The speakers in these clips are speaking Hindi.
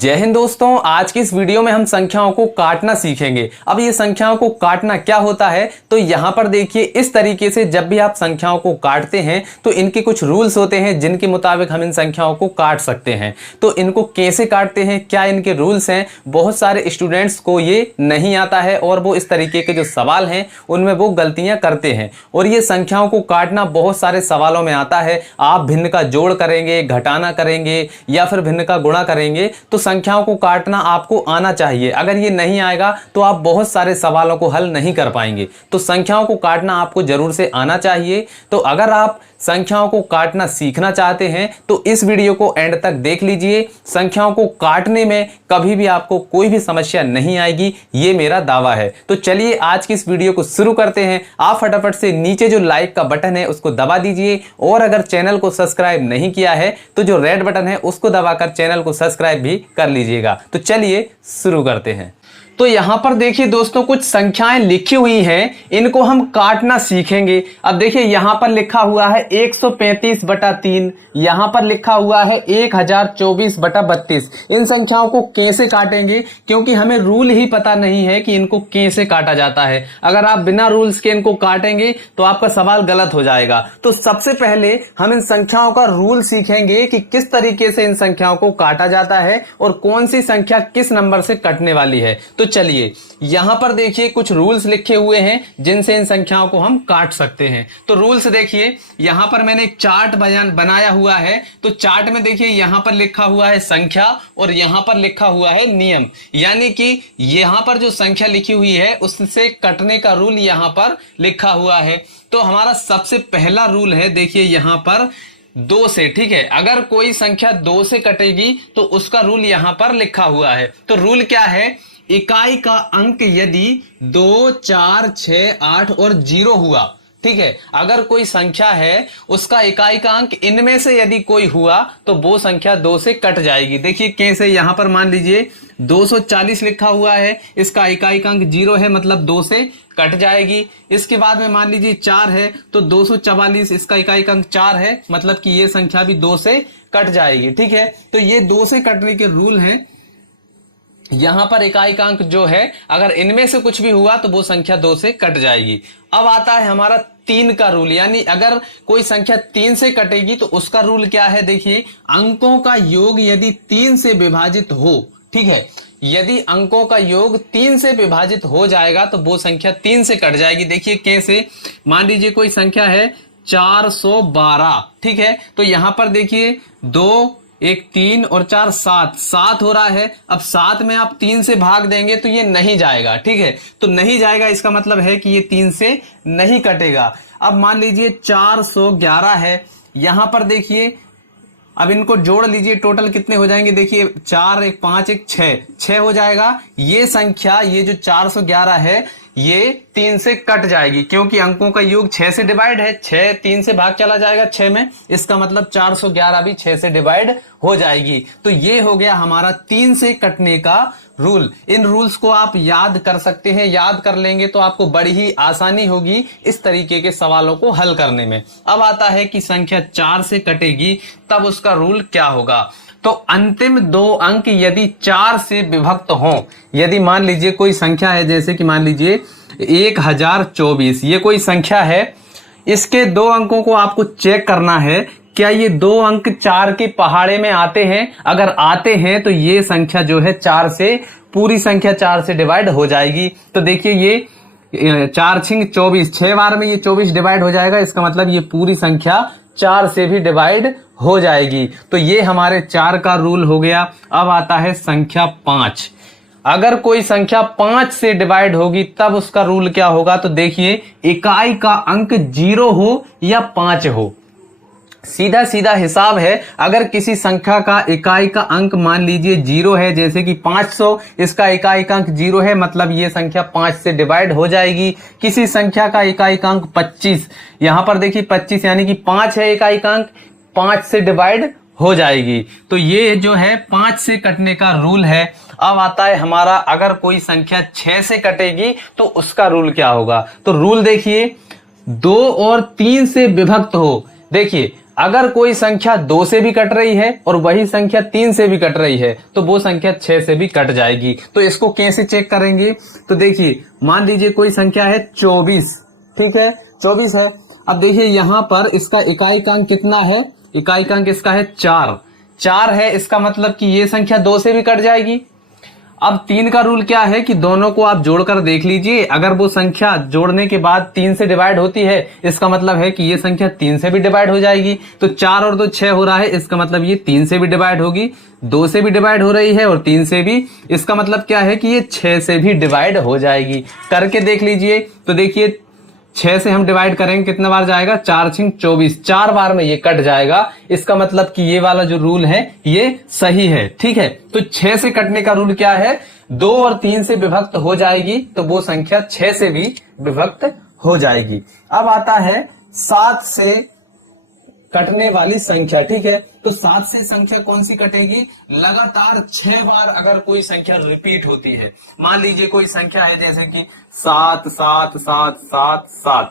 जय हिंद दोस्तों, आज की इस वीडियो में हम संख्याओं को काटना सीखेंगे। अब ये संख्याओं को काटना क्या होता है, तो यहाँ पर देखिए इस तरीके से जब भी आप संख्याओं को काटते हैं तो इनके कुछ रूल्स होते हैं जिनके मुताबिक हम इन संख्याओं को काट सकते हैं। तो इनको कैसे काटते हैं, क्या इनके रूल्स हैं, बहुत सारे स्टूडेंट्स को ये नहीं आता है और वो इस तरीके के जो सवाल हैं उनमें वो गलतियां करते हैं। और ये संख्याओं को काटना बहुत सारे सवालों में आता है। आप भिन्न का जोड़ करेंगे, घटाना करेंगे या फिर भिन्न का गुणा करेंगे, तो संख्याओं को काटना आपको आना चाहिए। अगर ये नहीं आएगा तो आप बहुत सारे सवालों को हल नहीं कर पाएंगे। तो संख्याओं को काटना आपको जरूर से आना चाहिए। तो अगर आप संख्याओं को काटना सीखना चाहते हैं तो इस वीडियो को एंड तक देख लीजिए। संख्याओं को काटने में कभी भी आपको कोई भी समस्या नहीं आएगी, ये मेरा दावा है। तो चलिए आज की इस वीडियो को शुरू करते हैं। आप फटाफट से नीचे जो लाइक का बटन है उसको दबा दीजिए और अगर चैनल को सब्सक्राइब नहीं किया है तो जो रेड बटन है उसको दबाकर चैनल को सब्सक्राइब भी कर लीजिएगा। तो चलिए शुरू करते हैं। तो यहां पर देखिए दोस्तों, कुछ संख्याएं लिखी हुई हैं, इनको हम काटना सीखेंगे। अब देखिए यहां पर लिखा हुआ है 135/3, यहां पर लिखा हुआ है 1024/32। इन संख्याओं को कैसे काटेंगे, क्योंकि हमें रूल ही पता नहीं है कि इनको कैसे काटा जाता है। अगर आप बिना रूल्स के इनको काटेंगे तो आपका सवाल गलत हो जाएगा। तो सबसे पहले हम इन संख्याओं का रूल सीखेंगे कि किस तरीके से इन संख्याओं को काटा जाता है और कौन सी संख्या किस नंबर से कटने वाली है। तो चलिए यहां पर देखिए कुछ रूल्स लिखे हुए हैं जिनसे इन संख्याओं को हम काट सकते हैं। तो रूल्स देखिए, यहां पर मैंने एक चार्ट बनाया हुआ है। तो चार्ट में देखिए यहां पर लिखा हुआ है संख्या और यहां पर लिखा हुआ है नियम, यानी कि यहां पर जो संख्या लिखी हुई है उससे कटने का रूल यहां पर लिखा हुआ है। तो हमारा सबसे पहला रूल है, देखिए यहां पर 2 से, ठीक है। अगर कोई संख्या 2 से कटेगी तो उसका रूल यहां पर लिखा हुआ है। तो रूल क्या है, इकाई का अंक यदि 2, 4, 6, 8 और 0 हुआ, ठीक है। अगर कोई संख्या है उसका इकाई का अंक इनमें से यदि कोई हुआ तो वो संख्या 2 से कट जाएगी। देखिए कैसे, यहां पर मान लीजिए 240 लिखा हुआ है, इसका इकाई का अंक 0 है, मतलब 2 से कट जाएगी। इसके बाद में मान लीजिए 4 है तो 244, इसका इकाई का अंक 4 है, मतलब कि ये संख्या भी 2 से कट जाएगी, ठीक है। तो ये 2 से कटने के रूल हैं। यहां पर इकाई का अंक जो है अगर इनमें से कुछ भी हुआ तो वो संख्या 2 से कट जाएगी। अब आता है हमारा 3 का रूल, यानी अगर कोई संख्या 3 से कटेगी तो उसका रूल क्या है, देखिए अंकों का योग यदि 3 से विभाजित हो, ठीक है। यदि अंकों का योग 3 से विभाजित हो जाएगा तो वो संख्या 3 से कट जाएगी। देखिए कैसे, मान लीजिए कोई संख्या है 412, ठीक है। तो यहां पर देखिए 2, 1 3 और 4 7 हो रहा है। अब 7 में आप 3 से भाग देंगे तो ये नहीं जाएगा, ठीक है। तो नहीं जाएगा, इसका मतलब है कि ये 3 से नहीं कटेगा। अब मान लीजिए 411 है, यहां पर देखिए अब इनको जोड़ लीजिए, टोटल कितने हो जाएंगे, देखिए 4, 1 5, 1 6 हो जाएगा। ये संख्या, ये जो 411 है ये 3 से कट जाएगी, क्योंकि अंकों का योग 6 से डिवाइड है। 6 3 से भाग चला जाएगा 6 में, इसका मतलब 411 भी 6 से डिवाइड हो जाएगी। तो ये हो गया हमारा 3 से कटने का रूल। इन रूल्स को आप याद कर सकते हैं, याद कर लेंगे तो आपको बड़ी ही आसानी होगी इस तरीके के सवालों को हल करने में। अब आता है कि संख्या 4 से कटेगी तब उसका रूल क्या होगा। तो अंतिम 2 अंक यदि 4 से विभक्त हों, यदि मान लीजिए कोई संख्या है, जैसे कि मान लीजिए 1024, ये कोई संख्या है, इसके 2 अंकों को आपको चेक करना है, क्या ये 2 अंक 4 के पहाड़े में आते हैं। अगर आते हैं तो ये संख्या जो है 4 से, पूरी संख्या 4 से डिवाइड हो जाएगी। तो देखिए ये 4 6 24, 6 बार में ये 24 डिवाइड हो जाएगा, इसका मतलब ये पूरी संख्या 4 से भी डिवाइड हो जाएगी। तो ये हमारे 4 का रूल हो गया। अब आता है संख्या 5। अगर कोई संख्या 5 से डिवाइड होगी तब उसका रूल क्या होगा। तो देखिए इकाई का अंक 0 हो या 5 हो, सीधा सीधा हिसाब है। अगर किसी संख्या का इकाई का अंक मान लीजिए 0 है, जैसे कि 500, इसका इकाई का अंक 0 है, मतलब ये संख्या 5 से डिवाइड हो जाएगी। किसी संख्या का इकाई का अंक 25, यहां पर देखिए 25 यानी कि 5 है इकाई का अंक, 5 से डिवाइड हो जाएगी। तो ये जो है 5 से कटने का रूल है। अब आता है हमारा, अगर कोई संख्या 6 से कटेगी तो उसका रूल क्या होगा। तो रूल देखिए, 2 और 3 से विभक्त हो। देखिए अगर कोई संख्या 2 से भी कट रही है और वही संख्या 3 से भी कट रही है तो वो संख्या 6 से भी कट जाएगी। तो इसको कैसे चेक करेंगे? तो देखिए, मान लीजिए कोई संख्या है 24, ठीक है, 24 है। अब देखिए यहां पर इसका इकाईकांक कितना है? इकाईकांक इसका है 4 है, इसका मतलब कि ये संख्या 2 से भी कट जाएगी। अब 3 का रूल क्या है कि दोनों को आप जोड़कर देख लीजिए, अगर वो संख्या जोड़ने के बाद 3 से डिवाइड होती है, इसका मतलब है कि ये संख्या 3 से भी डिवाइड हो जाएगी। तो 4 और 2 6 हो रहा है, इसका मतलब ये 3 से भी डिवाइड होगी, 2 से भी डिवाइड हो रही है और 3 से भी, इसका मतलब क्या है कि ये 6 से भी डिवाइड हो जाएगी। करके देख लीजिए। तो देखिए 6 से हम डिवाइड करेंगे, कितना बार जाएगा? 4 6 24, 4 बार में ये कट जाएगा। इसका मतलब कि ये वाला जो रूल है ये सही है, ठीक है। तो 6 से कटने का रूल क्या है? 2 और 3 से विभक्त हो जाएगी तो वो संख्या 6 से भी विभक्त हो जाएगी। अब आता है 7 से कटने वाली संख्या, ठीक है। तो 7 से संख्या कौन सी कटेगी? लगातार 6 बार अगर कोई संख्या रिपीट होती है, मान लीजिए कोई संख्या है जैसे कि 7 7 7 7 7,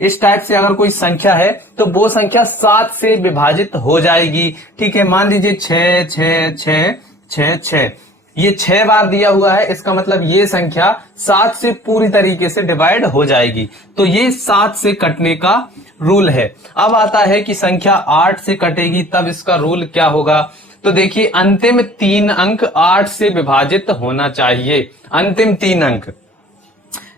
इस टाइप से अगर कोई संख्या है तो वो संख्या 7 से विभाजित हो जाएगी, ठीक है। मान लीजिए 6 6 6 6 6, ये 6 बार दिया हुआ है, इसका मतलब ये संख्या 7 से पूरी तरीके से डिवाइड हो जाएगी। तो ये 7 से कटने का रूल है। अब आता है कि संख्या 8 से कटेगी, तब इसका रूल क्या होगा? तो देखिए अंतिम 3 अंक 8 से विभाजित होना चाहिए, अंतिम 3 अंक।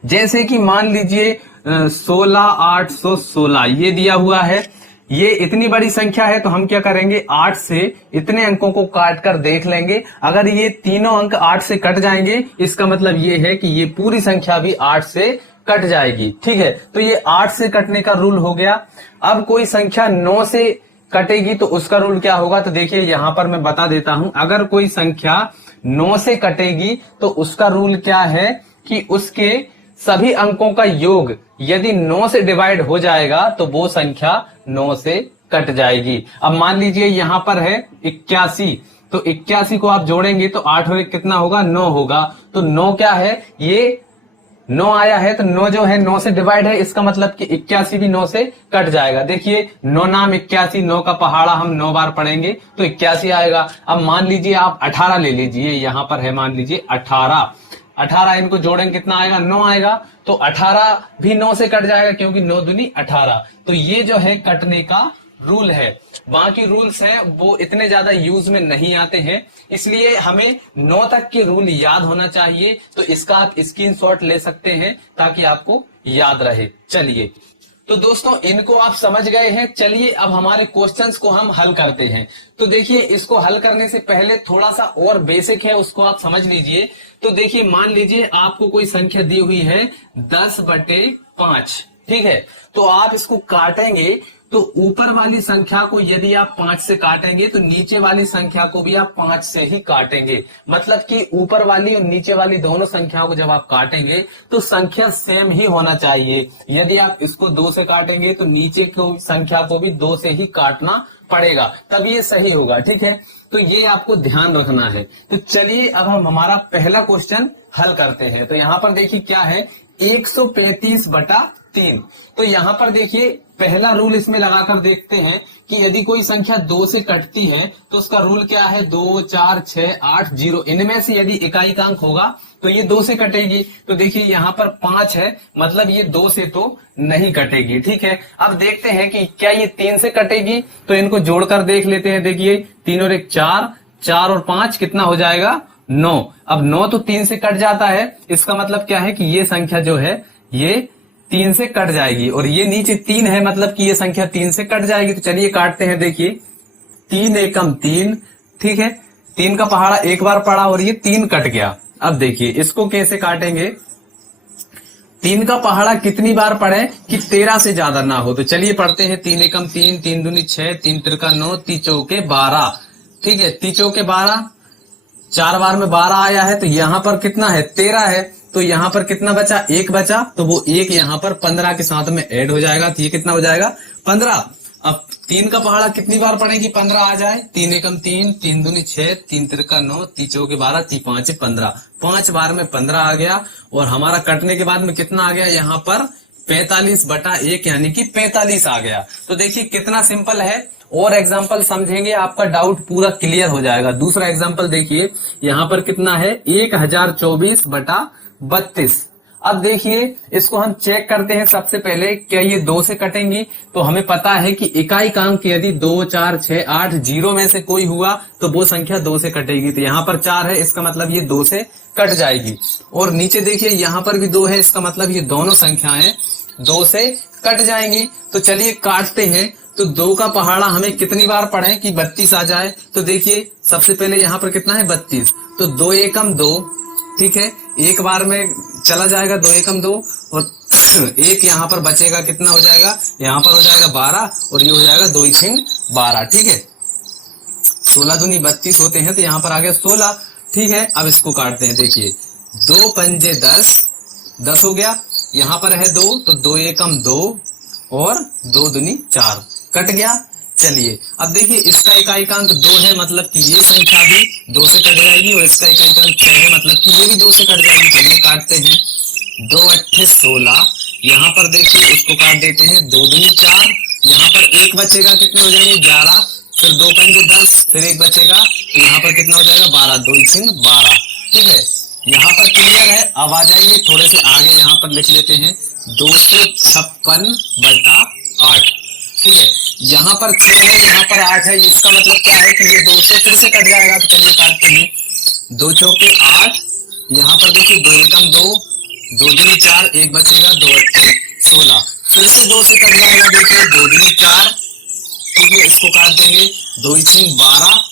जैसे कि मान लीजिए 16,816 ये दिया हुआ है, ये इतनी बड़ी संख्या है तो हम क्या करेंगे? 8 से इतने अंकों को काट कर देख लेंगे। अगर ये तीनों अंक 8 से कट जाएंगे, इसका मतलब ये है कि ये पूरी संख्या भी 8 से कट जाएगी, ठीक है। तो ये 8 से कटने का रूल हो गया। अब कोई संख्या 9 से कटेगी तो उसका रूल क्या होगा? तो देखिए यहां पर मैं बता देता हूं, अगर कोई संख्या 9 से कटेगी तो उसका रूल क्या है कि उसके सभी अंकों का योग यदि 9 से डिवाइड हो जाएगा तो वो संख्या 9 से कट जाएगी। अब मान लीजिए यहां पर है 81, तो 81 को आप जोड़ेंगे तो 8 और 1 कितना होगा? 9 होगा। तो 9 क्या है? ये 9 आया है, तो 9 जो है 9 से डिवाइड है, इसका मतलब कि 81 भी 9 से कट जाएगा। देखिए 9 नाम 81, 9 का पहाड़ा हम 9 बार पढ़ेंगे तो 81 आएगा। अब मान लीजिए आप 18 ले लीजिए, यहां पर है मान लीजिए 18, इनको जोड़ेंगे कितना आएगा? 9 आएगा। तो 18 भी 9 से कट जाएगा क्योंकि 9 दूनी 18। तो ये जो है कटने का रूल है। बाकी रूल्स हैं वो इतने ज्यादा यूज में नहीं आते हैं, इसलिए हमें 9 तक के रूल याद होना चाहिए। तो इसका आप स्क्रीनशॉट ले सकते हैं ताकि आपको याद रहे। चलिए, तो दोस्तों इनको आप समझ गए हैं। चलिए अब हमारे क्वेश्चंस को हम हल करते हैं। तो देखिए इसको हल करने से पहले थोड़ा सा और बेसिक है, उसको आप समझ लीजिए। तो देखिए मान लीजिए आपको कोई संख्या दी हुई है 10/5, ठीक है। तो आप इसको काटेंगे तो ऊपर वाली संख्या को यदि आप 5 से काटेंगे तो नीचे वाली संख्या को भी आप 5 से ही काटेंगे। मतलब कि ऊपर वाली और नीचे वाली दोनों संख्याओं को जब आप काटेंगे तो संख्या सेम ही होना चाहिए। यदि आप इसको 2 से काटेंगे तो नीचे की संख्या को भी 2 से ही काटना पड़ेगा, तब ये सही होगा, ठीक है। तो ये आपको ध्यान रखना है। तो चलिए अब हम हमारा पहला क्वेश्चन हल करते हैं। तो यहां पर देखिए क्या है, 135/3। तो यहां पर देखिए पहला रूल इसमें लगाकर देखते हैं कि यदि कोई संख्या 2 से कटती है तो उसका रूल क्या है? 2 4 6 8 0, इनमें से यदि इकाईकांक होगा तो ये 2 से कटेगी। तो देखिए यहाँ पर 5 है, मतलब ये 2 से तो नहीं कटेगी, ठीक है। अब देखते हैं कि क्या ये 3 से कटेगी। तो इनको जोड़कर देख लेते हैं। देखिए 3 और 1 4, 4 और 5 कितना हो जाएगा? 9। अब 9 तो 3 से कट जाता है, इसका मतलब क्या है कि ये संख्या जो है ये 3 से कट जाएगी। और ये नीचे 3 है, मतलब कि ये संख्या 3 से कट जाएगी। तो चलिए काटते हैं। देखिए 3 एकम 3, ठीक है। 3 का पहाड़ा एक बार पड़ा और ये 3 कट गया। अब देखिए इसको कैसे काटेंगे? 3 का पहाड़ा कितनी बार पड़े कि 13 से ज्यादा ना हो। तो चलिए पढ़ते हैं। 3 एकम 3, 3 दूनी 6, 3 तिरका 9, 3 चौके 12, ठीक है। 3 चौके 12, 4 बार में 12 आया है, तो यहां पर कितना है? 13 है। तो यहां पर कितना बचा? 1 बचा। तो वो 1 यहां पर 15 के साथ में ऐड हो जाएगा, तो ये कितना हो जाएगा? 15। अब 3 का पहाड़ा कितनी बार पड़ेगी 15 आ जाए? 3 एकम 3, 3 दूनी 6, 3 तिरका 9, 3 चौके 12, 3 5 15, 5 बार में 15 आ गया। और हमारा कटने के बाद में कितना आ गया? यहाँ पर 45/1 यानी कि 45 आ गया। तो देखिए कितना सिंपल है और एग्जाम्पल समझेंगे आपका डाउट पूरा क्लियर हो जाएगा। दूसरा एग्जाम्पल देखिए, यहाँ पर कितना है 1024/32। अब देखिए इसको हम चेक करते हैं। सबसे पहले क्या ये 2 से कटेंगी? तो हमें पता है कि इकाई यदि 2, 4, 6, 8 0 में से कोई हुआ तो वो संख्या 2 से कटेगी। तो यहाँ पर 4 है, इसका मतलब ये 2 से कट जाएगी। और नीचे देखिए यहाँ पर भी 2 है, इसका मतलब ये दोनों संख्याएं 2 से कट जाएंगी। तो चलिए काटते हैं। तो 2 का पहाड़ा हमें कितनी बार पढ़े कि 32 आ जाए? तो देखिए सबसे पहले यहाँ पर कितना है 32, तो 2 एकम 2, ठीक है, एक बार में चला जाएगा 2 एकम 2, और एक यहाँ पर बचेगा, कितना हो जाएगा? यहाँ पर हो जाएगा 12, और ये हो जाएगा 2 इछिंग 12, ठीक है। 16 दूनी 32 होते हैं, तो यहाँ पर आ गया 16, ठीक है। अब इसको काटते हैं। देखिए 2 पंजे 10, 10 हो गया। यहाँ पर है 2, तो 2 एकम 2 और 2 दूनी 4, कट गया। चलिए अब देखिए इसका इकाईकांक 2 है, मतलब कि ये संख्या भी 2 से कट जाएगी, और इसका इकाईकांक 6 है, मतलब कि ये भी 2 से कट जाएगी। चलिए काटते हैं। 2 अट्ठे 16, यहाँ पर देखिए इसको काट देते हैं। 2 दूनी 4, यहाँ पर एक बचेगा, कितने हो जाएंगे 11, फिर 2 पंजे 10, फिर एक बचेगा, तो यहाँ पर कितना हो जाएगा 12, 2 इछिंग 12, ठीक है। यहाँ पर क्लियर है। अब आ जाइए थोड़े से आगे, यहाँ पर लिख लेते हैं 256/8, ठीक है। यहाँ पर 6 है, यहाँ पर 8 है, इसका मतलब क्या है कि ये 2 से फिर से कट जाएगा। तो चलिए काटते हैं। 2 चौके 8, यहाँ पर देखिए 2 एकम 2, 2 दूनी 4, एक बचेगा, 2 अट्ठे 16, फिर से 2 से कट जाएगा। देखिए 2 दूनी 4, ठीक है, इसको काट देंगे। 2 इछिंग 12,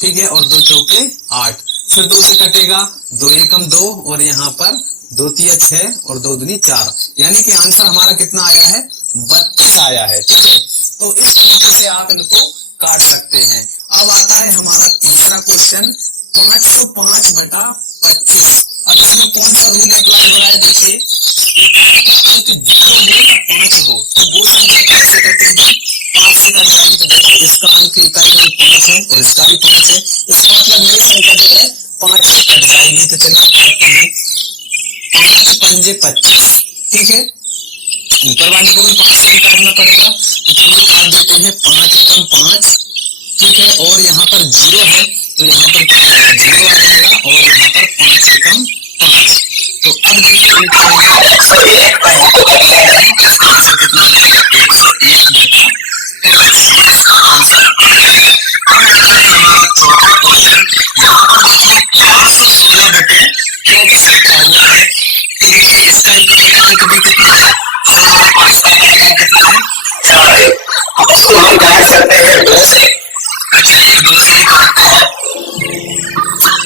ठीक है, और 2 चौके 8, फिर 2 से कटेगा। 2 एकम 2, और यहाँ पर 2 तिया 6, और 2 दूनी 4, यानी कि आंसर हमारा कितना आया है 32 आया है, ठीक है। तो इस तरीके से आप इनको काट सकते हैं। अब आता है हमारा तीसरा क्वेश्चन, 505/25। अब इसमें कौन सा रूल अप्लाई हो रहा है? देखिए इकाई का अंक 0 हो या 5 हो, तो वो संख्या कैसे कटेगी? 5 से कट जाएगी। तो देखिए इसका अंक इकाई का 5 है, और इसका भी 5 है, इसका मतलब ये संख्या जो है 5 से कट जाएगी। तो चलिए काटते हैं। 5 पंजे 25, ठीक है, ऊपर वाले को भी 5 से ही काटना पड़ेगा। तो चलिए काट देते हैं। 5 एकम 5, ठीक है, और यहाँ पर 0 है, तो यहाँ पर क्या आएगा 0 आ जाएगा, और यहाँ पर 5 एकम 5। तो अब देखिए इनका 101 का हमको करना है, इसका आंसर कितना आ जाएगा 101/5, ये इसका आंसर आ जाएगा। अब आता है हमारा चौथा क्वेश्चन, यहाँ पर देखिए 416/24 लिखा हुआ है। तो देखिए इसका इकाईकांक भी कितना है 4, और इसका इकाईकांक कितना है 4 है। अब इसको हम काट सकते हैं 2 से। तो चलिए 2 से ही काटते हैं।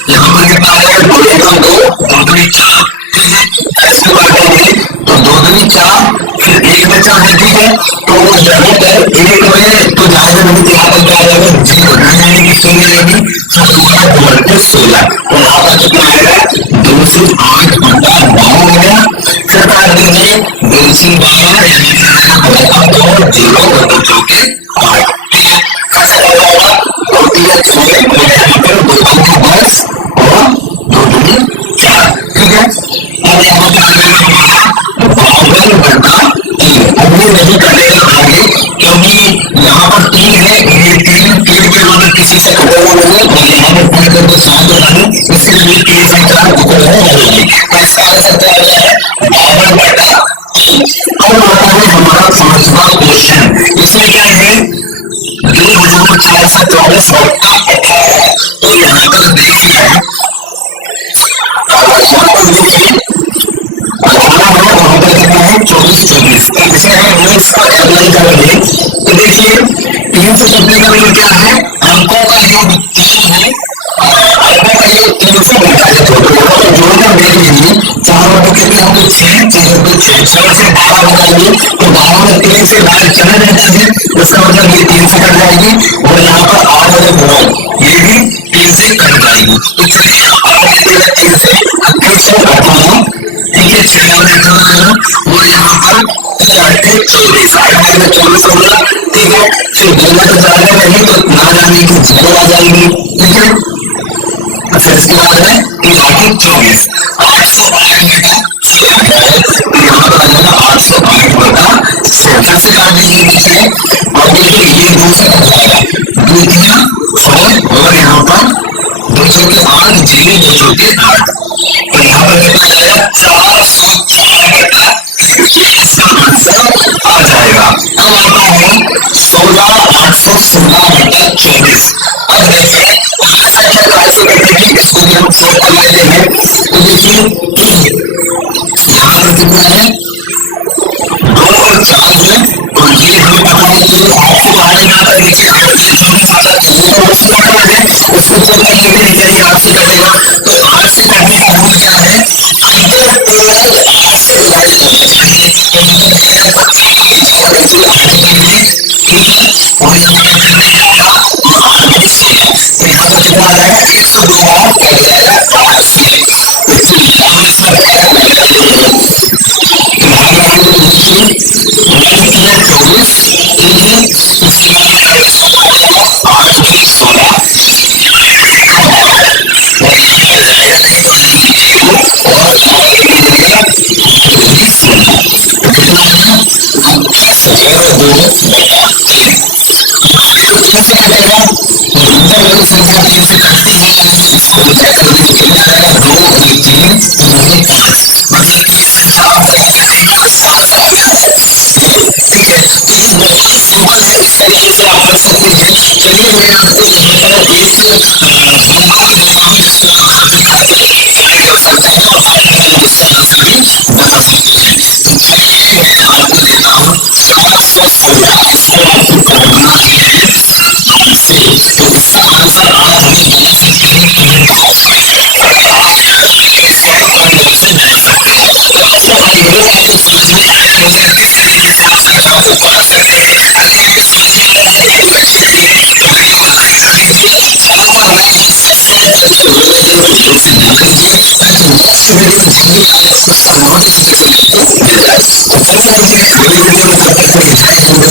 यहाँ पर कितना आएगा 2 एकम 2, 2 दूनी 4, ठीक है, इसको काटेंगे। तो 2 दूनी 4, फिर एक बचा है, ठीक है, तो वो जगह पर 1 में तो जाएगा नहीं, तो यहाँ पर क्या आ जाएगा 0, यानी कि 0 आएगी। तो हमारा 2 अट्ठे 16, तो यहाँ पर कितना आएगा 2 से 8/12 हो गया। फिर काट दीजिए 2 इछिंग 12, यानी कि आएगा 2 एकम 2, 0 और 2 चौके 8, ठीक है। फिर से हो जाएगा 2 तिया 6, और यहाँ पर 2 पंजे 10 और 2 दूनी 4, ठीक है। अब यहाँ पर आ जाएगा हमारा 52/3। अब ये नहीं कटेगा आगे, क्योंकि यहाँ पर 3 है, ये 3 के मतलब किसी से कटेगा नहीं, और यहाँ पर 5 करके 7 हो जाएगा, इसलिए ये 3 संख्या ऊपर हो जाएगी। तो इसका आंसर क्या आ गया है 52/3। अब आता है हमारा 5वां क्वेश्चन। इसमें क्या है 2024/18, तो यहाँ पर देखिए, यहाँ पर देखिए 18 है, वहां पर कितना है 24/24। तो इसे हम रूल्स को अप्लाई करेंगे। तो देखिए 3 से कटने का रूल क्या है? अंकों का योग 3 है, अंकों का योग 3 से घटा है। तो यहाँ पर जोड़कर देख लीजिए, 4 बटे कितने होंगे 6, 3 होंगे 6, 6 से 12 हो जाएंगे। तो 12 में 3 से बाहर चले जाएंगे, इसका मतलब ये 3 से कट जाएगी। और यहाँ पर 8 और 9, ये भी 3 से कट जाएगी। तो चलिए 8 कटेगा 3 से, 28 से 18, ठीक है, 6 और 18, और यहाँ पर 24 आएगा, 24 हो गया, ठीक है। फिर 2 में तो जाएगा नहीं, तो ना जाने की 0 आ जाएगी, ठीक है। फिर इसके बाद में 24, 808/16 है, तो यहाँ पर आ जाएगा 808/16। फिर से काट दीजिए नीचे, और देखिए ये 2 से कट जाएगा, हमने किया और यहाँ पर 2 के 8 जीरो 2 के 8 तो यहाँ पर कितना आ जाएगा 404 बटा इसका आंसर आ जाएगा। अब आता है 16816 बटा 24। अब देखिए संख्या कैसे कटेगी इसको भी हम सॉल्व कर लेते हैं। तो देखिए यहाँ पर कितना है 2 और 4 है और ये हमें पता है कि 8 से बाहर नहीं आता, नीचे 8 से 24 आता है तो वो तो उससे कटना है, उसको तो कर लेते हैं, चलिए 8 से कटेगा। तो 8 से कटने का रूल क्या है, अंतर को 8 से डिवाइड करना चाहिए। तो यहाँ पर दिया है 25 और देखिए आगे के लिए ठीक है और यहाँ पर करने जाएगा 8 तो यहाँ पर कितना आ जाएगा 102 और कट जाएगा 8 से। तो चलिए अब इसमें क्या लगेगा यहाँ पर आगे देखिए 10 किया 24 ठीक है उसके बाद यहाँ पे 16 आएगा 8 3 16 और यहाँ पर जाएगा नहीं तो नहीं लिखेगा और आगे लिखेगा 8 3 16 तो कितना आएगा 2802 बटा 3। आगे को 3 से कटेगा तो ऊपर वाली संख्या 3 से कटती है इसको उल्टा कर देंगे कितना आएगा 2 और 3 और 5 मतलब कि ये संख्या आपका क्या कटेगा 7 आ जाएगा। ठीक है तो ये बहुत ही सिंपल है, इस तरीके से आप कर सकते हैं। चलिए मैं आपको यहाँ पर एक नंबर भी देता हूँ जिसको आप घर पे करके ट्राई कर सकते हैं और कहीं ना कहीं इसका आंसर भी बता सकते हैं। तो आइए मैं आपको देता हूँ 416 इसको आपको काटना है 8 से तो इसका आंसर आप हमें बता सकते हैं कमेंट बॉक्स में और आप लेकिन इसको आप कमेंट बॉक्स में डाल सकते हैं। तो दोस्तों आई होप आपको समझ में आया होगा किस तरीके से आप संख्याओं को काट सकते हैं। अगर आपको समझ में आया है वीडियो अच्छी लगी है तो वीडियो को लाइक कर दीजिए, चैनल को हमारे पास सब्सक्राइब करके बेल आइकन को जरूर से दबा दीजिए ताकि नेक्स्ट वीडियो जब भी आए उसका नोटिफिकेशन आपको मिल जाए। तो फिर से मिलते हैं अगली वीडियो में, तब तक के लिए जय हिंद।